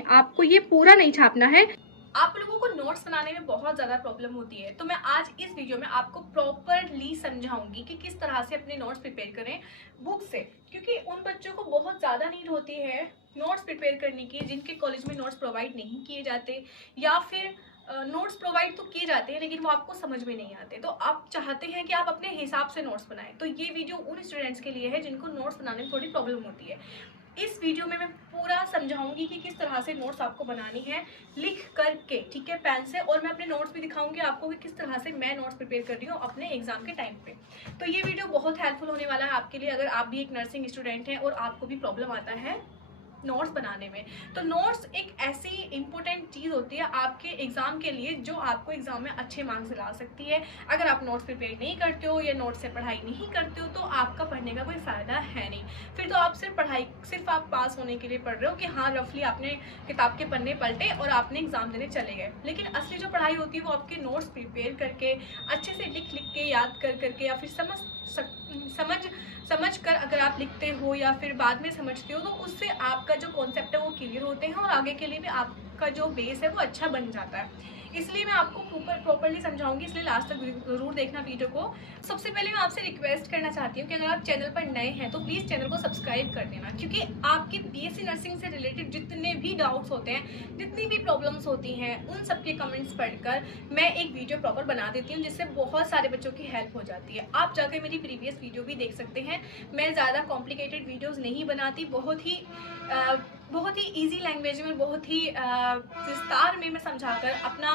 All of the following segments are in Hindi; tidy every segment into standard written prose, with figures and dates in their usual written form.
आपको ये पूरा नहीं छापना है। आप लोगों को नोट्स बनाने में बहुत ज़्यादा प्रॉब्लम होती है, तो मैं आज इस वीडियो में आपको प्रॉपरली समझाऊंगी कि किस तरह से अपने नोट्स प्रिपेयर करें बुक से, क्योंकि उन बच्चों को बहुत ज़्यादा नीड होती है नोट्स प्रिपेयर करने की जिनके कॉलेज में नोट्स प्रोवाइड नहीं किए जाते, या फिर नोट्स प्रोवाइड तो किए जाते हैं लेकिन वो आपको समझ में नहीं आते। तो आप चाहते हैं कि आप अपने हिसाब से नोट्स बनाएं, तो ये वीडियो उन स्टूडेंट्स के लिए है जिनको नोट्स बनाने में थोड़ी प्रॉब्लम होती है। इस वीडियो में मैं पूरा समझाऊंगी कि किस तरह से नोट्स आपको बनानी है लिख करके, ठीक है, पेन से। और मैं अपने नोट्स भी दिखाऊंगी आपको कि किस तरह से मैं नोट्स प्रिपेयर कर रही हूँ अपने एग्जाम के टाइम पे। तो ये वीडियो बहुत हेल्पफुल होने वाला है आपके लिए, अगर आप भी एक नर्सिंग स्टूडेंट हैं और आपको भी प्रॉब्लम आता है नोट्स बनाने में। तो नोट्स एक ऐसी इंपॉर्टेंट चीज़ होती है आपके एग्जाम के लिए जो आपको एग्जाम में अच्छे मार्क्स दिला सकती है। अगर आप नोट्स प्रिपेयर नहीं करते हो या नोट्स से पढ़ाई नहीं करते हो तो आपका पढ़ने का कोई फ़ायदा है नहीं। फिर तो आप सिर्फ आप पास होने के लिए पढ़ रहे हो कि हाँ रफली आपने किताब के पन्ने पलटे और आपने एग्जाम देने चले गए, लेकिन असली जो पढ़ाई होती है वो आपके नोट्स प्रिपेयर करके अच्छे से लिख के याद कर करके, या फिर समझ कर अगर आप लिखते हो या फिर बाद में समझते हो, तो उससे आपका जो कॉन्सेप्ट है वो क्लियर होते हैं और आगे के लिए भी आपका जो बेस है वो अच्छा बन जाता है। इसलिए मैं आपको प्रॉपरली समझाऊंगी, इसलिए लास्ट तक जरूर देखना वीडियो को। सबसे पहले मैं आपसे रिक्वेस्ट करना चाहती हूँ कि अगर आप चैनल पर नए हैं तो प्लीज़ चैनल को सब्सक्राइब कर देना, क्योंकि आपके बीएससी नर्सिंग से रिलेटेड जितने भी डाउट्स होते हैं, जितनी भी प्रॉब्लम्स होती हैं, उन सबके कमेंट्स पढ़कर मैं एक वीडियो प्रॉपर बना देती हूँ जिससे बहुत सारे बच्चों की हेल्प हो जाती है। आप जाकर मेरी प्रीवियस वीडियो भी देख सकते हैं। मैं ज़्यादा कॉम्प्लिकेटेड वीडियोज़ नहीं बनाती, बहुत ही ईजी लैंग्वेज में, बहुत ही विस्तार में मैं समझाकर अपना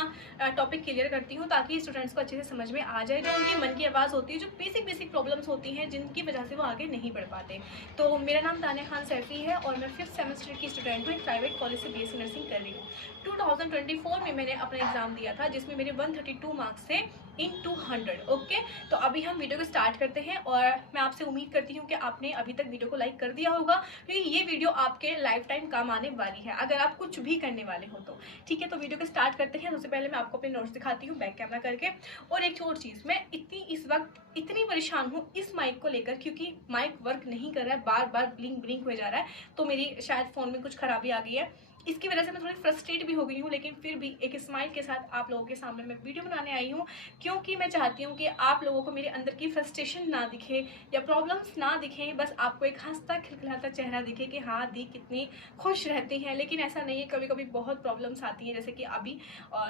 टॉपिक क्लियर करती हूँ ताकि स्टूडेंट्स को अच्छे से समझ में आ जाए, जो उनकी मन की आवाज़ होती है, जो बेसिक प्रॉब्लम्स होती हैं जिनकी वजह से वो आगे नहीं बढ़ पाते। तो मेरा नाम तानिया खान सैफी है और मैं 5th सेमेस्टर की स्टूडेंट हूँ, एक प्राइवेट कॉलेज से बीएससी नर्सिंग कर रही हूँ। 2024 में मैंने अपना एग्जाम दिया था जिसमें मेरे 132 मार्क्स थे इन 200। ओके, तो अभी हम वीडियो को स्टार्ट करते हैं और मैं आपसे उम्मीद करती हूँ कि आपने अभी तक वीडियो को लाइक कर दिया होगा, क्योंकि ये वीडियो आपके लाइफ टाइम काम आने वाली है अगर आप कुछ भी करने वाले हो तो। ठीक है, तो वीडियो को स्टार्ट करते हैं। सबसे पहले मैं आपको अपने नोट्स दिखाती हूँ बैक कैमरा करके। और एक और चीज़, मैं इस वक्त इतनी परेशान हूँ इस माइक को लेकर, क्योंकि माइक वर्क नहीं कर रहा है, बार बार ब्लिंक हो जा रहा है। तो मेरी शायद फ़ोन में कुछ खराबी आ गई है, इसकी वजह से मैं थोड़ी फ्रस्ट्रेट भी हो गई हूँ, लेकिन फिर भी एक स्माइल के साथ आप लोगों के सामने मैं वीडियो बनाने आई हूँ, क्योंकि मैं चाहती हूँ कि आप लोगों को मेरे अंदर की फ्रस्ट्रेशन ना दिखे या प्रॉब्लम्स ना दिखें, बस आपको एक हंसता खिलखिलाता चेहरा दिखे कि हाँ दी कितनी खुश रहती हैं। लेकिन ऐसा नहीं है, कभी कभी बहुत प्रॉब्लम्स आती हैं जैसे कि अभी।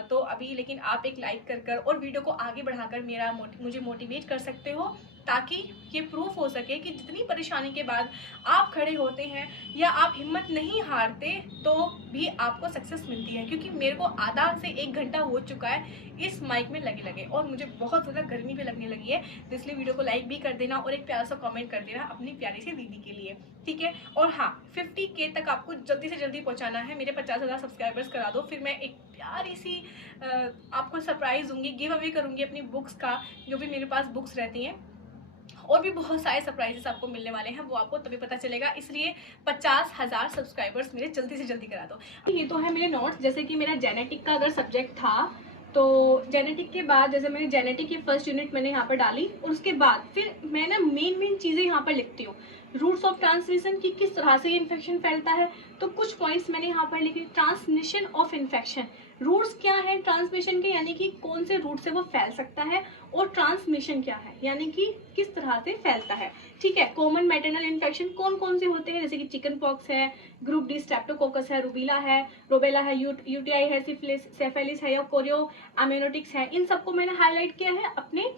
तो अभी लेकिन आप एक लाइक कर और वीडियो को आगे बढ़ाकर मुझे मोटिवेट कर सकते हो, ताकि ये प्रूफ हो सके कि जितनी परेशानी के बाद आप खड़े होते हैं या आप हिम्मत नहीं हारते तो भी आपको सक्सेस मिलती है। क्योंकि मेरे को आधा से 1 घंटा हो चुका है इस माइक में लगे और मुझे बहुत ज़्यादा गर्मी भी लगने लगी है, इसलिए वीडियो को लाइक भी कर देना और एक प्यारा सा कमेंट कर देना अपनी प्यारी सी दीदी के लिए, ठीक है। और हाँ, 50K तक आपको जल्दी से जल्दी पहुँचाना है, मेरे 50,000 सब्सक्राइबर्स करा दो, फिर मैं एक प्यारी सी आपको सरप्राइज़ दूंगी, गिव अवे करूँगी अपनी बुक्स का, जो भी मेरे पास बुक्स रहती हैं। और भी बहुत सारे सरप्राइजेस आपको मिलने वाले हैं, वो आपको तभी पता चलेगा। इसलिए 50,000 सब्सक्राइबर्स मेरे जल्दी से जल्दी करा दो। ये तो है मेरे नोट्स। जैसे कि मेरा जेनेटिक का अगर सब्जेक्ट था तो जेनेटिक के बाद जैसे मैंने जेनेटिक की फर्स्ट यूनिट मैंने यहाँ पर डाली, और उसके बाद फिर मैं ना मेन चीज़ें यहाँ पर लिखती हूँ। रूट्स ऑफ ट्रांसमिशन की किस तरह से इन्फेक्शन फैलता है, तो कुछ पॉइंट्स मैंने यहाँ पर लिखे। ट्रांसमिशन ऑफ इन्फेक्शन, रूट्स क्या है ट्रांसमिशन के, यानी कि कौन से रूट से वो फैल सकता है, और ट्रांसमिशन क्या है यानी कि किस तरह से फैलता है, ठीक है। कॉमन मैटरनल इन्फेक्शन कौन कौन से होते हैं, जैसे कि चिकन पॉक्स है, ग्रुप डी स्ट्रेप्टोकोकस है, रूबेला है, यूटीआई है, सिफिलिस है या कोरियो एमेनोटिक्स है। इन सबको मैंने हाईलाइट किया है अपने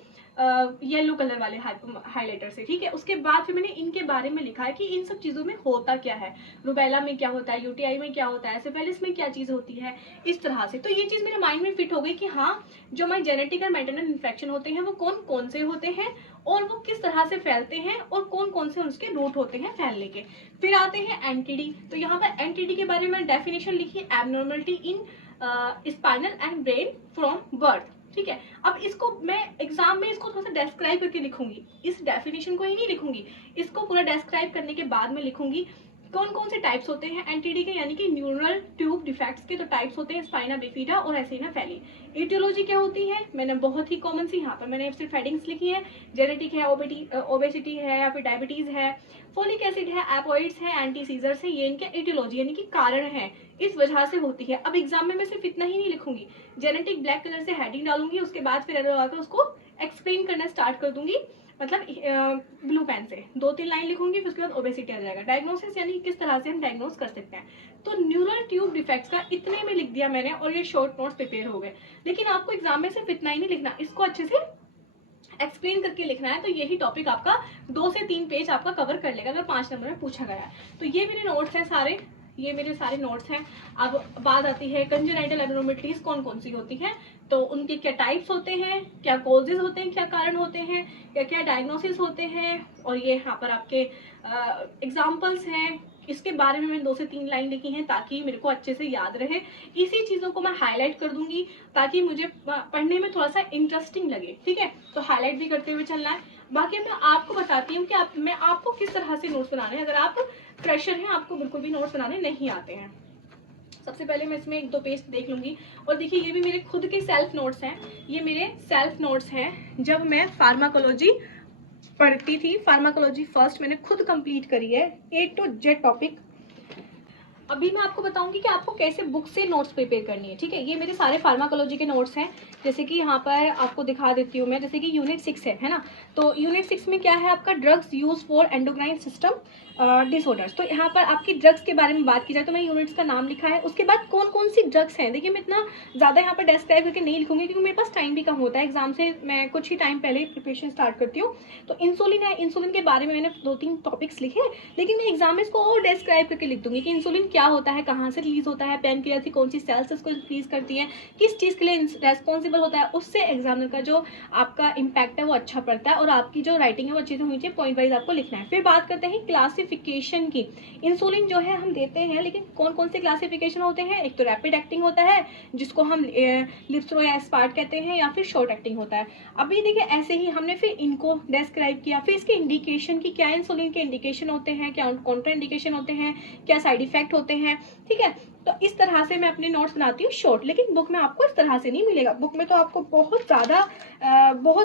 येलो कलर वाले हाइलाइटर से, ठीक है। उसके बाद फिर मैंने इनके बारे में लिखा है कि इन सब चीज़ों में होता क्या है, रूबेला में क्या होता है, यूटीआई में क्या होता है, सिफिलिस में क्या चीज़ होती है, इस तरह से। तो ये चीज़ मेरे माइंड में फिट हो गई कि हाँ जो हमारे जेनेटिक और मैटरनल इन्फेक्शन होते हैं वो कौन कौन से होते हैं और वो किस तरह से फैलते हैं और कौन कौन से उसके रूट होते हैं फैलने के। फिर आते हैं एनटीडी। तो यहाँ पर एनटीडी के बारे में डेफिनेशन लिखी, abnormality in spinal and brain from birth, ठीक है। अब इसको मैं एग्जाम में इसको थोड़ा सा डिस्क्राइब करके लिखूंगी, इस डेफिनेशन को ही नहीं लिखूंगी, इसको पूरा डिस्क्राइब करने के बाद में लिखूंगी कौन कौन से टाइप्स होते हैं एनटीडी के, यानी कि न्यूरल ट्यूब डिफेक्ट्स के? तो टाइप्स होते हैं स्पाइना बिफिडा और एसिना फेली। एटियोलॉजी क्या होती है? मैंने बहुत ही कॉमन सी यहाँ पर मैंने सिर्फ हेडिंग्स लिखी है। जेनेटिक है, ओबेसिटी है या फिर डायबिटीज है, फोलिक एसिड है, एपोइड्स है, एंटी सीजर्स है, ये इनके एटियोलॉजी यानी कि कारण है, इस वजह से होती है। अब एग्जाम में मैं सिर्फ इतना ही नहीं लिखूंगी, जेनेटिक ब्लैक कलर से हेडिंग डालूंगी, उसके बाद फिर एरो लगाकर उसको एक्सप्लेन करना स्टार्ट कर दूंगी, मतलब ब्लू पेन से 2-3 लाइन लिखूंगी, फिर उसके बाद ओबेसिटी आ जाएगा। डायग्नोसिस यानी किस तरह से हम डायग्नोस कर सकते हैं। तो न्यूरल ट्यूब डिफेक्ट्स का इतने में लिख दिया मैंने और ये शॉर्ट नोट्स प्रिपेयर हो गए। लेकिन आपको एग्जाम में सिर्फ इतना ही नहीं लिखना, इसको अच्छे से एक्सप्लेन करके लिखना है। तो यही टॉपिक आपका 2 से 3 पेज आपका कवर कर लेगा अगर 5 नंबर में पूछा गया है। तो ये मेरे नोट्स हैं सारे, ये मेरे सारे नोट्स हैं। अब बात आती है कंजेनाइटल एब्नॉर्मलिटीज कौन कौन सी होती हैं, तो उनके क्या टाइप्स होते हैं, क्या कॉजेज होते हैं, क्या कारण होते हैं, क्या क्या डायग्नोसिस होते हैं, और ये यहाँ पर आपके एग्जाम्पल्स हैं। इसके बारे में मैंने 2 से 3 लाइन लिखी हैं ताकि मेरे को अच्छे से याद रहे। इसी चीज़ों को मैं हाईलाइट कर दूंगी ताकि मुझे पढ़ने में थोड़ा सा इंटरेस्टिंग लगे, ठीक है। तो हाईलाइट भी करते हुए चलना है। बाकी मैं आपको बताती हूँ कि मैं आपको किस तरह से नोट्स बनाने हैं। अगर आप फ्रेशर हैं, आपको बिल्कुल भी नोट्स बनाने नहीं आते हैं, सबसे पहले मैं इसमें 1-2 पेज देख लूंगी। और देखिए ये भी मेरे खुद के सेल्फ नोट्स हैं, ये मेरे सेल्फ नोट्स हैं। जब मैं फार्माकोलॉजी पढ़ती थी, फार्माकोलॉजी फर्स्ट मैंने खुद कंप्लीट करी है, A to Z टॉपिक। अभी मैं आपको बताऊंगी कि आपको कैसे बुक से नोट्स प्रिपेयर करनी है, ठीक है। ये मेरे सारे फार्माकोलॉजी के नोट्स हैं, जैसे कि यहाँ पर आपको दिखा देती हूँ मैं। जैसे कि यूनिट 6 है ना, तो यूनिट 6 में क्या है आपका, drugs use for endocrine system disorders. तो यहाँ पर आपकी ड्रग्स के बारे में बात की जाए तो मैं यूनिट्स का नाम लिखा है। उसके बाद कौन कौन सी ड्रग्स हैं, देखिए मैं इतना ज़्यादा यहाँ पर डिस्क्राइब करके नहीं लिखूंगी क्योंकि मेरे पास टाइम भी कम होता है। एग्जाम से मैं कुछ ही टाइम पहले प्रिपरेशन स्टार्ट करती हूँ। तो इंसुलिन है, इंसुलिन के बारे में मैंने 2-3 टॉपिक्स लिखे, लेकिन मैं एग्जाम में इसको और डिस्क्राइब करके लिख दूंगी कि इंसुलिन क्या होता है, कहाँ से रिलीज होता है, पैनक्रियास की कौन सी सेल्स इसको रिलीज करती है, किस चीज़ के लिए रेस्पॉन्सिबल होता है। उससे एग्जामिनर का जो आपका इम्पैक्ट है वो अच्छा पड़ता है और आपकी जो राइटिंग है वो अच्छे से होनी चाहिए, पॉइंट वाइज आपको लिखना है। फिर बात करते हैं क्लासिफिकेशन की। इंसुलिन जो है हम देते हैं, लेकिन कौन कौन से क्लासिफिकेशन होते हैं। एक तो रैपिड एक्टिंग होता है जिसको हम लिप्सरो या एस्पार्ट कहते हैं, या फिर शॉर्ट एक्टिंग होता है। अभी देखिए ऐसे ही हमने फिर इनको डिस्क्राइब किया। फिर इसके इंडिकेशन की, क्या इंसुलिन के इंडिकेशन होते हैं, क्या कॉन्ट्रा इंडिकेशन होते हैं, क्या साइड इफेक्ट होते हैं, ठीक है। तो इस तरह से मैं अपने नोट्स बनाती हूँ शॉर्ट, लेकिन बुक में आपको इस तरह से नहीं मिलेगा। बुक में तो आपको बहुत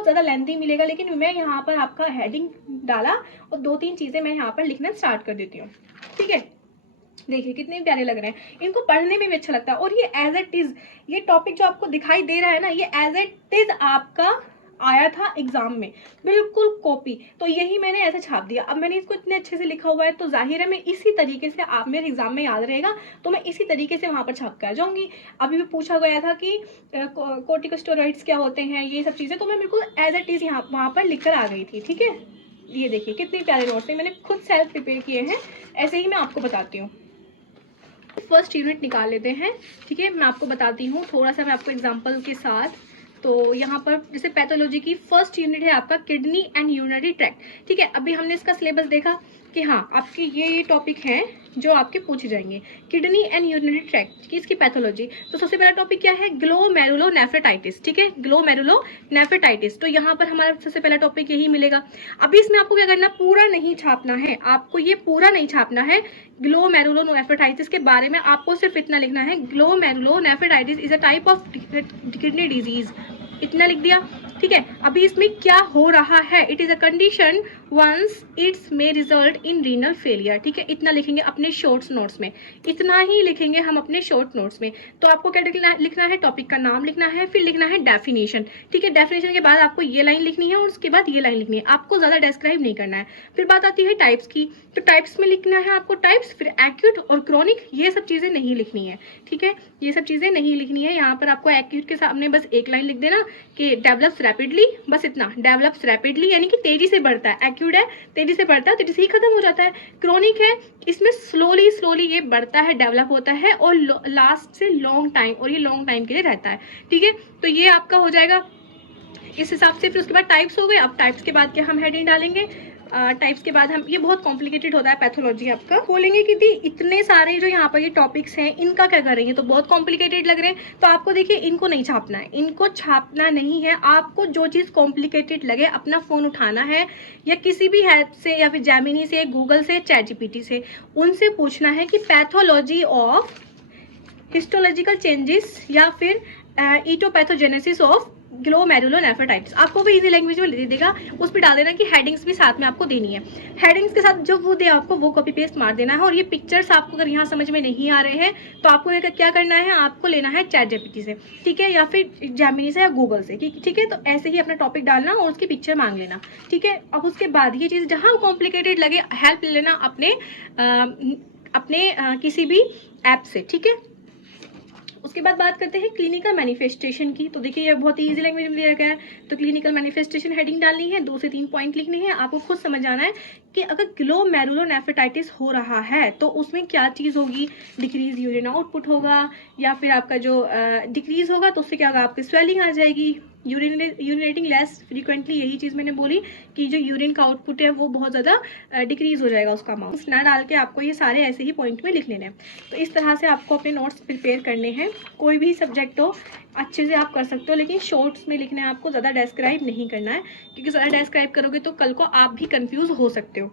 ज़्यादा लेंथी मिलेगा, लेकिन मैं यहाँ पर आपका हेडिंग डाला और 2-3 चीज़ें मैं यहाँ पर लिखना स्टार्ट कर देती हूँ, ठीक है। देखिए कितने प्यारे लग रहे हैं, इनको पढ़ने में भी अच्छा लगता है। और ये एज इट इज, ये टॉपिक जो आपको दिखाई दे रहा है ना, ये एज इट इज आपका आया था एग्जाम में, बिल्कुल कॉपी। तो यही मैंने ऐसे छाप दिया। अब मैंने इसको इतने अच्छे से लिखा हुआ है तो जाहिर है मैं इसी तरीके से, आप मेरे एग्जाम में याद रहेगा तो मैं इसी तरीके से वहाँ पर छाप कर आ जाऊँगी। अभी भी पूछा गया था कि कोर्टिकोस्टेरॉइड्स क्या होते हैं, ये सब चीज़ें, तो मैं बिल्कुल एज इट इज़ यहाँ वहाँ पर लिख कर आ गई थी, ठीक है। ये देखिए कितने प्यारे नोट्स हैं, मैंने खुद सेल्फ प्रिपेयर किए हैं। ऐसे ही मैं आपको बताती हूँ। फर्स्ट यूनिट निकाल लेते हैं, ठीक है। मैं आपको बताती हूँ थोड़ा सा, मैं आपको एग्जांपल के साथ। तो यहाँ पर जैसे पैथोलॉजी की फर्स्ट यूनिट है आपका किडनी एंड यूरिनरी ट्रैक्ट, ठीक है। अभी हमने इसका सिलेबस देखा कि हाँ आपके ये टॉपिक हैं जो आपके पूछे जाएंगे, किडनी एंड यूरिनरी ट्रैक्ट की इसकी पैथोलॉजी। तो सबसे पहला टॉपिक क्या है, ग्लोमेरुलोनेफ्राइटिस, ठीक है, ग्लोमेरुलोनेफ्राइटिस। तो यहाँ पर हमारा सबसे पहला टॉपिक यही मिलेगा। अभी इसमें आपको क्या करना, पूरा नहीं छापना है, आपको ये पूरा नहीं छापना है। ग्लोमेरुलोनेफ्राइटिस के बारे में आपको सिर्फ इतना लिखना है, glomerulonephritis is a type of kidney disease, इतना लिख दिया, ठीक है। अभी इसमें क्या हो रहा है, it is a condition once it's may result in renal failure, ठीक है। इतना लिखेंगे अपने शॉर्ट्स नोट्स में, इतना ही लिखेंगे हम अपने शॉर्ट नोट्स में। तो आपको क्या लिखना है, टॉपिक का नाम लिखना है, फिर लिखना है डेफिनेशन, ठीक है। डेफिनेशन के बाद आपको ये लाइन लिखनी है और उसके बाद ये लाइन लिखनी है, आपको ज़्यादा डिस्क्राइब नहीं करना है। फिर बात आती है टाइप्स की, तो टाइप्स में लिखना है आपको टाइप्स, फिर एक्यूट और क्रॉनिक, ये सब चीज़ें नहीं लिखनी है, ठीक है, ये सब चीज़ें नहीं लिखनी है। यहाँ पर आपको एक्यूट के सामने बस एक लाइन लिख देना कि डेवलप्स रैपिडली, बस इतना, डेवलप्स रैपिडली यानी कि तेजी से बढ़ता है, एक्यूट है तेजी से बढ़ता है, तेजी से ही खत्म हो जाता है। क्रॉनिक है, इसमें स्लोली ये बढ़ता है, डेवलप होता है और लास्ट से लॉन्ग टाइम, और ये लॉन्ग टाइम के लिए रहता है, ठीक है। तो ये आपका हो जाएगा इस हिसाब से। फिर उसके बाद टाइप्स हो गए। अब टाइप्स के बाद क्या हम हेडिंग डालेंगे, टाइप्स के बाद हम, ये बहुत कॉम्प्लिकेटेड होता है पैथोलॉजी आपका। बोलेंगे कि दी इतने सारे जो यहाँ पर ये टॉपिक्स हैं इनका क्या करेंगे, तो बहुत कॉम्प्लिकेटेड लग रहे हैं, तो आपको देखिए इनको नहीं छापना है, इनको छापना नहीं है। आपको जो चीज़ कॉम्प्लिकेटेड लगे अपना फ़ोन उठाना है या किसी भी ऐप से या फिर जेमिनी से, गूगल से, चैट जीपीटी से, उनसे पूछना है कि पैथोलॉजी ऑफ हिस्टोलॉजिकल चेंजेस या फिर ईटोपैथोजेनेसिस ऑफ ग्लोमेरुलोनेफ्राइटिस। आपको भी इजी लैंग्वेज में दे देगा, उस पर डाल देना कि हेडिंग्स भी साथ में आपको देनी है। हेडिंग्स के साथ जो वो दे आपको वो कॉपी पेस्ट मार देना है। और ये पिक्चर्स आपको अगर यहाँ समझ में नहीं आ रहे हैं तो आपको क्या करना है, आपको लेना है चैट जीपीटी से, ठीक है, या फिर जेमिनी से या गूगल से, ठीक है। तो ऐसे ही अपना टॉपिक डालना और उसकी पिक्चर मांग लेना, ठीक है। अब उसके बाद ये चीज़ जहाँ कॉम्प्लिकेटेड लगे हेल्प ले लेना अपने किसी भी ऐप से, ठीक है। उसके बाद बात करते हैं क्लिनिकल मैनिफेस्टेशन की। तो देखिए ये बहुत ही इजी लैंग्वेज में दिया गया है। तो क्लिनिकल मैनिफेस्टेशन हेडिंग डालनी है, 2 से 3 पॉइंट लिखने हैं। आपको खुद समझ आना है कि अगर ग्लोमेरुलोनेफ्राइटिस हो रहा है तो उसमें क्या चीज़ होगी, डिक्रीज यूरिन आउटपुट होगा या फिर आपका जो डिक्रीज होगा तो उससे क्या होगा, आपकी स्वेलिंग आ जाएगी, यूरिनेटिंग लेस फ्रीक्वेंटली। यही चीज़ मैंने बोली कि जो यूरिन का आउटपुट है वो बहुत ज़्यादा डिक्रीज हो जाएगा उसका अमाउंट। ना डाल के आपको ये सारे ऐसे ही पॉइंट में लिख लेने हैं। तो इस तरह से आपको अपने नोट्स प्रिपेयर करने हैं। कोई भी सब्जेक्ट हो अच्छे से आप कर सकते हो, लेकिन शॉर्ट्स में लिखना है आपको, ज़्यादा डिस्क्राइब नहीं करना है, क्योंकि ज़्यादा डिस्क्राइब करोगे तो कल को आप भी कंफ्यूज हो सकते हो।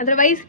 अदरवाइज़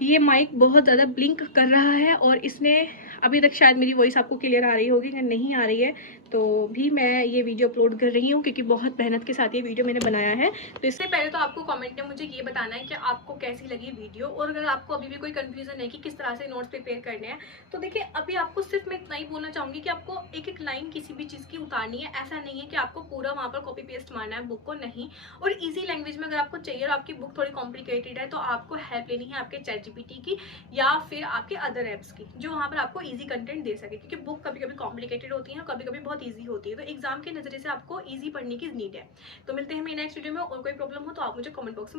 ये माइक बहुत ज़्यादा ब्लिंक कर रहा है और इसने अभी तक शायद मेरी वॉइस आपको क्लियर आ रही होगी, अगर नहीं आ रही है तो भी मैं ये वीडियो अपलोड कर रही हूँ क्योंकि बहुत मेहनत के साथ ये वीडियो मैंने बनाया है। तो इससे पहले तो आपको कमेंट में मुझे ये बताना है कि आपको कैसी लगी वीडियो, और अगर आपको अभी भी कोई कंफ्यूजन है कि किस तरह से नोट्स प्रिपेयर करने हैं तो देखिए अभी आपको सिर्फ मैं इतना ही बोलना चाहूँगी कि आपको एक एक लाइन किसी भी चीज़ की उतारनी है। ऐसा नहीं है कि आपको पूरा वहाँ पर कॉपी पेस्ट मारना है बुक को, नहीं। और ईजी लैंग्वेज में अगर आपको चाहिए और आपकी बुक थोड़ी कॉम्प्लिकेटेड है तो आपको हेल्प लेनी है आपके चैट जीपीटी की या फिर आपके अदर ऐप्स की, जो वहाँ पर आपको ईजी कंटेंट दे सके, क्योंकि बुक कभी कभी कॉम्प्लिकेटेड होती है और कभी कभी बहुत ईजी होती है। तो एग्जाम के नजरिए से आपको ईजी पढ़ने की नीड है। तो मिलते हैं मेरे नेक्स्ट वीडियो में। और कोई प्रॉब्लम हो तो आप मुझे कमेंट बॉक्स में